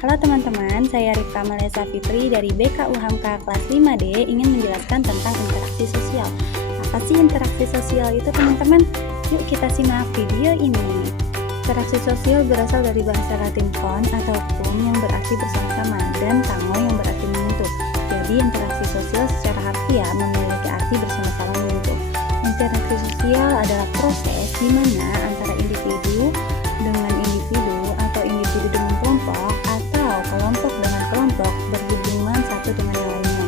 Halo teman-teman, saya Rifka Malesa Fitri dari BK UHAMKA kelas 5D ingin menjelaskan tentang interaksi sosial. Apa sih interaksi sosial itu teman-teman? Yuk kita simak video ini. Interaksi sosial berasal dari bahasa Latin con atau cum yang berarti bersama-sama dan tango yang berarti menyentuh. Jadi interaksi sosial secara harfiah memiliki arti bersama-sama menyentuh. Interaksi sosial adalah proses di mana antara individu dengan individu atau individu dengan kelompok atau kelompok dengan kelompok berhubungan satu dengan yang lainnya.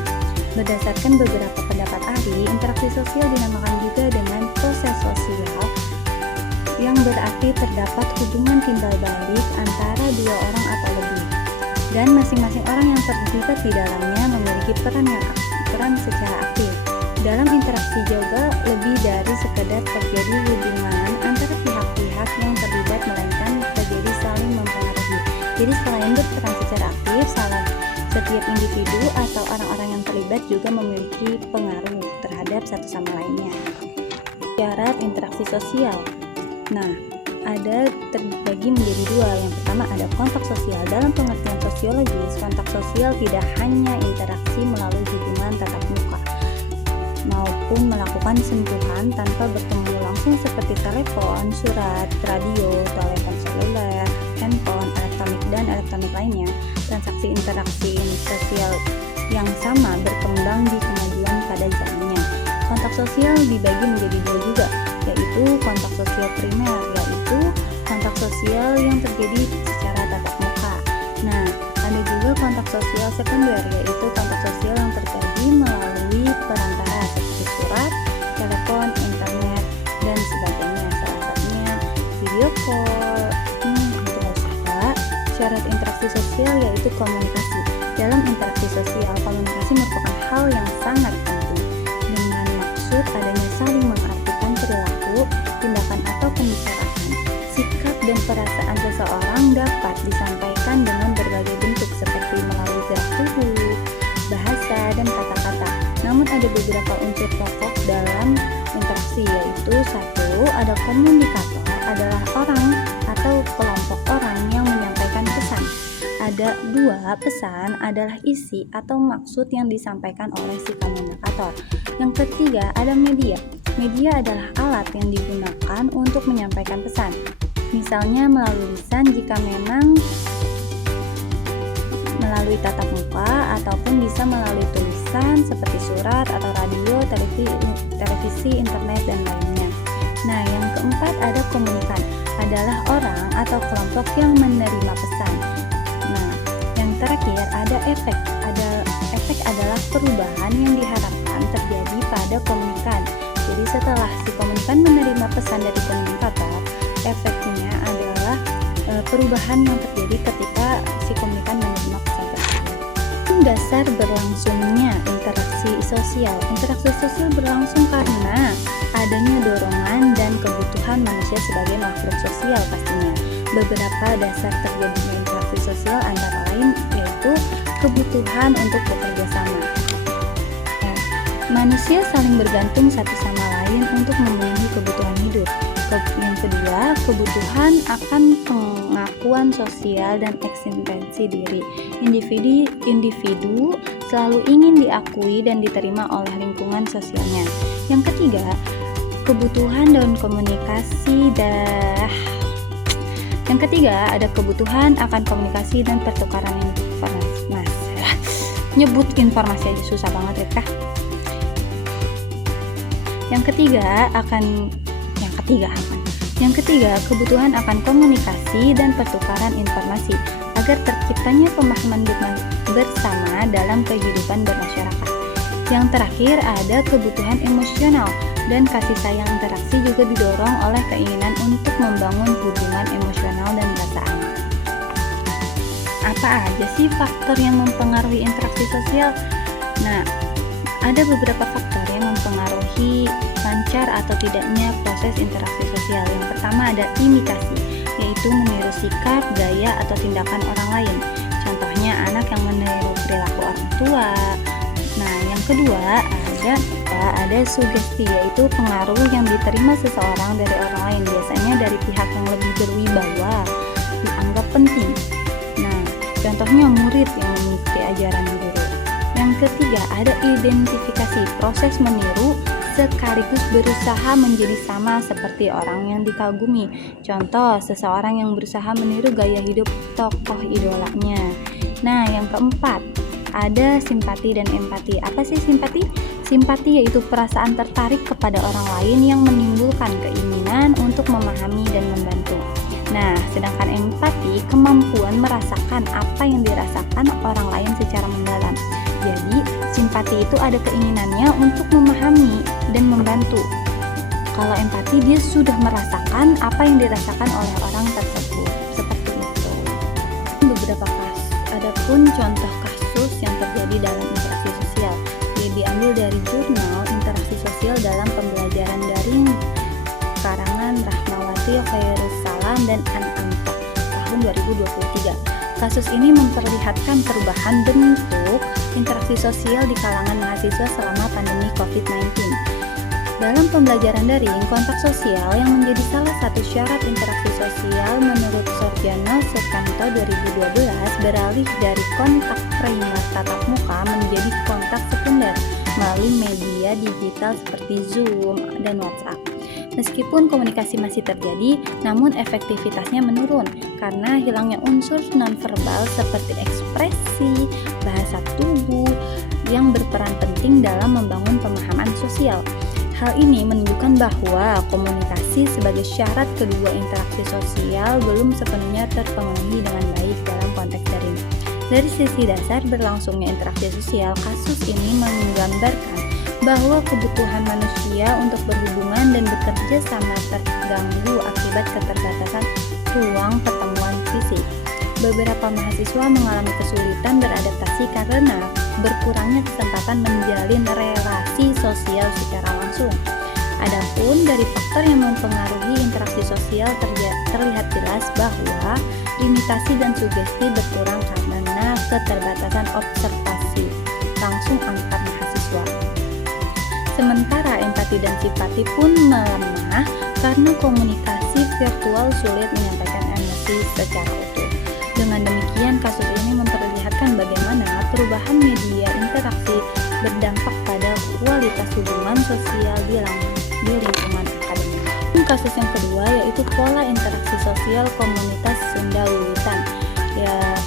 Berdasarkan beberapa pendapat ahli, interaksi sosial dinamakan juga dengan proses sosial yang berarti terdapat hubungan timbal balik antara dua orang atau lebih, dan masing-masing orang yang terlibat di dalamnya memiliki peran secara aktif. Dalam interaksi juga lebih dari sekedar terjadi hubungan antara pihak-pihak yang terlibat, melainkan terjadi saling mempengaruhi. Jadi selain berperan secara aktif, setiap individu atau orang-orang yang terlibat juga memiliki pengaruh terhadap satu sama lainnya. Syarat interaksi sosial. Nah, ada terbagi menjadi dua. Yang pertama ada kontak sosial. Dalam pengertian sosiologis, kontak sosial tidak hanya interaksi melalui hubungan tatap muka maupun melakukan sentuhan tanpa bertemu langsung seperti telepon, surat, radio, telepon seluler, handphone, elektronik lainnya. Transaksi interaksi sosial yang sama berkembang di kemajuan pada zamannya. Kontak sosial dibagi menjadi dua juga, yaitu kontak sosial primer, yaitu kontak sosial yang terjadi secara tatap muka. Nah, ada juga kontak sosial sekunder, yaitu kontak sosial yang terjadi melalui perantara seperti surat, telepon, internet, dan sebagainya. Salah satunya video call. Syarat interaksi sosial yaitu komunikasi. Dalam interaksi sosial, komunikasi merupakan hal yang sangat penting dengan maksud adanya saling mengartikan perilaku, tindakan atau pembicaraan. Sikap dan perasaan seseorang dapat disampaikan dengan berbagai bentuk seperti melalui gerak tubuh, bahasa, dan kata-kata. Namun ada beberapa unsur pokok dalam interaksi, yaitu satu, ada komunikator adalah orang atau kelompok orang yang menyampaikan pesan. Ada dua, pesan adalah isi atau maksud yang disampaikan oleh si komunikator. Yang ketiga, ada media. Media adalah alat yang digunakan untuk menyampaikan pesan. Misalnya melalui lisan jika memang melalui tatap muka, ataupun bisa melalui tulisan seperti surat atau radio, televisi, internet, dan lainnya. Nah, yang keempat ada komunikan, adalah orang atau kelompok yang menerima pesan. Nah, yang terakhir ada efek. Efek adalah perubahan yang diharapkan terjadi pada komunikan. Jadi setelah si komunikan menerima pesan dari komunikator, efeknya adalah perubahan yang terjadi ketika si komunikan menerima pesan tersebut. Dasar berlangsungnya interaksi sosial. Interaksi sosial berlangsung karena adanya dorongan dan kebutuhan manusia sebagai makhluk sosial pastinya. Beberapa dasar terjadinya interaksi sosial antara lain yaitu kebutuhan untuk bekerja sama. Manusia saling bergantung satu sama lain untuk memenuhi kebutuhan hidup. Yang kedua, kebutuhan akan pengakuan sosial dan eksistensi diri. Individu selalu ingin diakui dan diterima oleh lingkungan sosialnya. Yang ketiga, kebutuhan dan komunikasi Yang ketiga, ada kebutuhan akan komunikasi dan pertukaran informasi. Nyebut informasi aja susah banget ya, Kak. Yang ketiga, kebutuhan akan komunikasi dan pertukaran informasi agar terciptanya pemahaman bersama dalam kehidupan bermasyarakat. Yang terakhir, ada kebutuhan emosional dan kasih sayang. Interaksi juga didorong oleh keinginan untuk membangun hubungan emosional dan perasaan. Apa aja sih faktor yang mempengaruhi interaksi sosial? Nah, ada beberapa faktor yang mempengaruhi lancar atau tidaknya proses interaksi sosial. Yang pertama ada imitasi, yaitu meniru sikap, gaya, atau tindakan orang lain. Contohnya anak yang meniru perilaku orang tua. Nah, yang kedua ada sugesti, yaitu pengaruh yang diterima seseorang dari orang lain, biasanya dari pihak yang lebih berwibawa, dianggap penting. Nah, Contohnya murid yang mengikuti ajaran guru. Yang ketiga, ada identifikasi, proses meniru sekaligus berusaha menjadi sama seperti orang yang dikagumi. Contoh, seseorang yang berusaha meniru gaya hidup tokoh idolanya. Nah, yang keempat, ada simpati dan empati. Apa sih simpati? Simpati yaitu perasaan tertarik kepada orang lain yang menimbulkan keinginan untuk memahami dan membantu. Nah, sedangkan empati, kemampuan merasakan apa yang dirasakan orang lain secara mendalam. Jadi, simpati itu ada keinginannya untuk memahami dan membantu. Kalau empati, dia sudah merasakan apa yang dirasakan oleh orang tersebut. Seperti itu. Beberapa kasus. Adapun contoh kasus yang terjadi dalam interaksi sosial, diambil dari jurnal Interaksi Sosial dalam Pembelajaran Daring karangan Rahmawati Khairussalam dan Ananta tahun 2023. Kasus ini memperlihatkan perubahan bentuk interaksi sosial di kalangan mahasiswa selama pandemi COVID-19. Dalam pembelajaran daring, kontak sosial yang menjadi salah satu syarat interaksi sosial menurut Sorjono Sukanto 2012 beralih dari kontak primer tatap muka menjadi kontak sekunder melalui media digital seperti Zoom dan WhatsApp. Meskipun komunikasi masih terjadi, namun efektivitasnya menurun karena hilangnya unsur nonverbal seperti ekspresi, bahasa tubuh yang berperan penting dalam membangun pemahaman sosial. Hal ini menunjukkan bahwa komunikasi sebagai syarat kedua interaksi sosial belum sepenuhnya terpenuhi dengan baik dalam konteks daring. Dari sisi dasar berlangsungnya interaksi sosial, kasus ini menggambarkan bahwa kebutuhan manusia untuk berhubungan dan bekerja sama terganggu akibat keterbatasan ruang pertemuan fisik. Beberapa mahasiswa mengalami kesulitan beradaptasi karena berkurangnya kesempatan menjalin relasi sosial secara langsung. Adapun dari faktor yang mempengaruhi interaksi sosial terlihat jelas bahwa limitasi dan sugesti berkurang karena keterbatasan observasi langsung antar mahasiswa. Sementara empati dan simpati pun melemah karena komunikasi virtual sulit menyampaikan emosi secara utuh. Dengan demikian, kasus ini memperlihatkan bagaimana perubahan media interaksi berdampak pada kualitas hubungan sosial di lingkungan akademik. Kasus yang kedua yaitu pola interaksi sosial komunitas Sunda Wiwitan,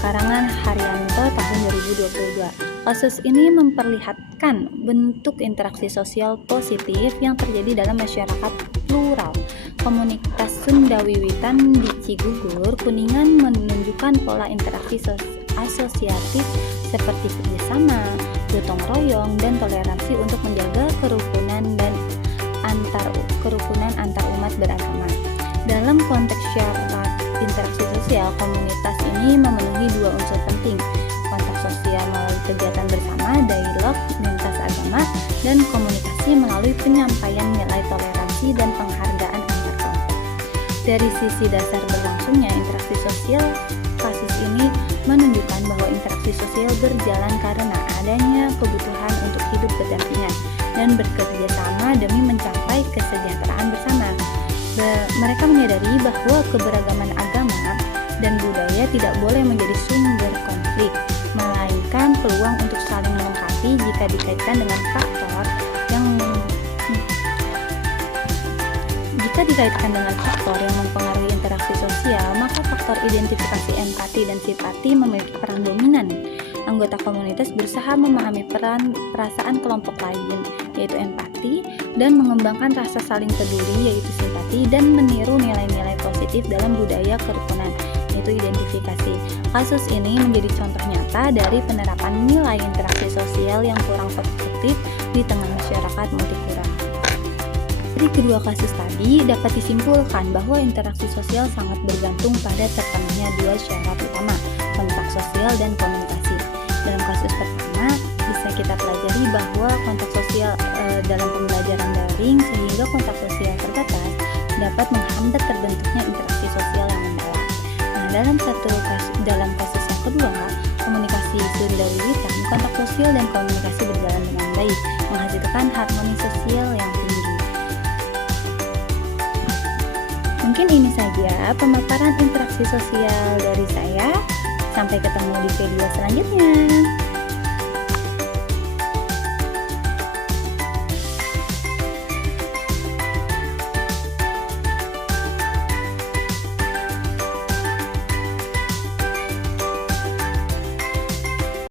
karangan Haryanto tahun 2022. Kasus ini memperlihatkan bentuk interaksi sosial positif yang terjadi dalam masyarakat plural. Komunitas Sunda Wiwitan di Cigugur, Kuningan menunjukkan pola interaksi asosiatif seperti kerjasama, gotong royong, dan toleransi untuk menjaga kerukunan antar umat beragama. Dalam konteks syarat interaksi sosial, komunitas ini memenuhi dua unsur penting: kontak sosial melalui kegiatan bersama, dialog lintas agama, dan komunikasi melalui penyampaian nilai toleransi dan penghargaan antar kelompok. Dari sisi dasar berlangsungnya interaksi sosial, kasus ini menunjukkan bahwa interaksi sosial berjalan karena adanya kebutuhan untuk hidup berdampingan dan bekerja sama demi mencapai kesejahteraan bersama. Mereka menyadari bahwa keberagaman agama dan budaya tidak boleh menjadi sumber konflik, melainkan peluang untuk saling melengkapi jika dikaitkan dengan faktor yang mempengaruhi interaksi sosial, maka faktor identifikasi empati dan simpati memiliki peran dominan. Anggota komunitas berusaha memahami perasaan kelompok lain, yaitu empati, dan mengembangkan rasa saling peduli, yaitu simpati, dan meniru nilai-nilai positif dalam budaya kerukunan, yaitu identifikasi. Kasus ini menjadi contoh nyata dari penerapan nilai interaksi sosial yang kurang produktif di tengah masyarakat multikultural. Dari kedua kasus tadi dapat disimpulkan bahwa interaksi sosial sangat bergantung pada terpenuhnya dua syarat utama, kontak sosial dan komunikasi. Dalam kasus pertama, bisa kita pelajari bahwa kontak sosial dalam pembelajaran daring sehingga kontak sosial terbatas dapat menghambat terbentuknya interaksi sosial yang mendalam. Nah, dalam kasus yang kedua, komunikasi Sunda Wiwitan, kontak sosial dan komunikasi berjalan dengan baik, menghasilkan harmoni sosial yang tinggi. Mungkin ini saja pemaparan interaksi sosial dari saya. Sampai ketemu di video selanjutnya.